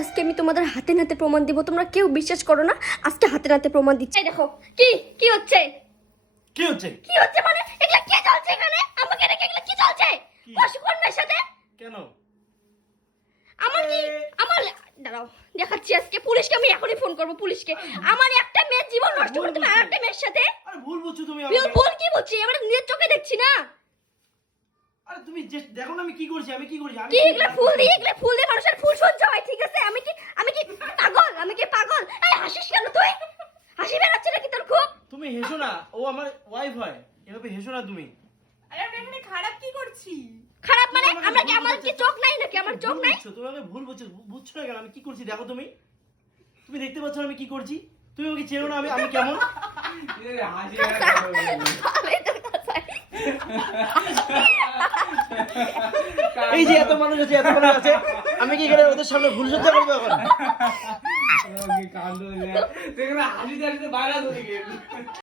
আজকে আমি তোমাদের হাতে নাতে প্রমাণ দিব, তোমরা কেউ বিশ্বাস করো না। আজকে হাতে নাতে প্রমাণ দিচ্ছি। এই দেখো কি কি হচ্ছে, কি হচ্ছে কি হচ্ছে মানে এগুলা কি চলছে এখানে? আমাকে রেখে এগুলা কি চলছে? অসুখন মেয়ের সাথে কেন? আমার কি আমার দাঁড়াও দেখাচ্ছি। আজকে পুলিশকে আমি এখনই ফোন করবো, পুলিশকে। আমার একটা মেয়ের জীবন নষ্ট করে তুমি আরেকটা মেয়ের সাথে। আরে ভুল বুঝছো তুমি ভুল আমাকে। ভুল কি বলছি? আমরা নিজের চোখে দেখছি না। আরে তুমি দেখো না আমি কি করছি, আমি কি করছি, আমি কি এগুলা ফুল দিয়ে মানুষের ফুল সহ্য হয়? ঠিক আছে, আমি কি পাগল? আমি কি পাগল? এই হাসিস কেন তুই? হাসি বেরাচ্ছে নাকি তোর খুব? তুমি হেসো না, ও আমার ওয়াইফ হয়, এভাবে হেসো না তুমি। আরে আমরা এখানে খারাপ কি করছি? খারাপ মানে আমরা কি, আমার কি চোখ নাই নাকি? আমার চোখ নাই? তুমি আমাকে ভুল বুঝছো, বুঝছো না কেন আমি কি করছি? দেখো তুমি, তুমি দেখতে পাচ্ছ না আমি কি করছি? তুমি আমাকে চেনো না আমি কেমন? এই যে এত মানুষ আছে, এত মানুষ আছে, আমি কি এখানে ওদের সামনে ভুল সজ্জা করবো এখন? কান্দ হাসি হাসিতে বাইরে